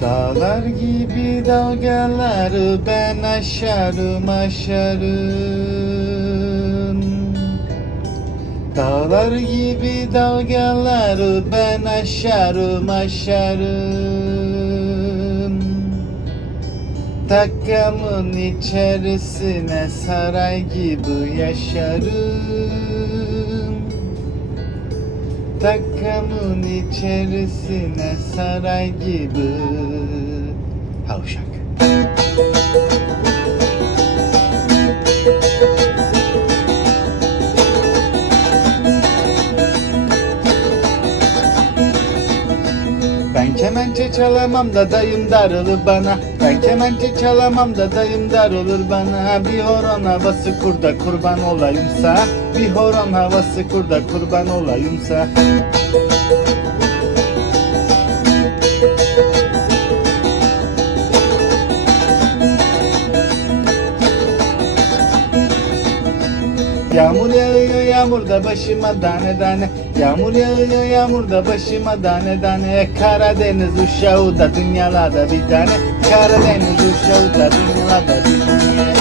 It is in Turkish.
Dağlar gibi dalgaları ben aşarım aşarım. Dağlar gibi dalgaları ben aşarım aşarım. Takkamın içerisine saray gibi yaşarım Takkamın içerisine saray gibi. Havşak Ben kemençe çalamam da dayım darılır bana. Ben kemençe çalamam da dayım darılır bana. Bir horon havası kurda kurban olayımsa. Bir horon havası kurda kurban olayımsa Yağmur yağıyor yağmurda başıma tane tane Yağmur yağıyor yağmurda başıma tane tane Karadeniz uşağı da dünyalarda bir tane. Karadeniz uşağı da dünyalarda bir tane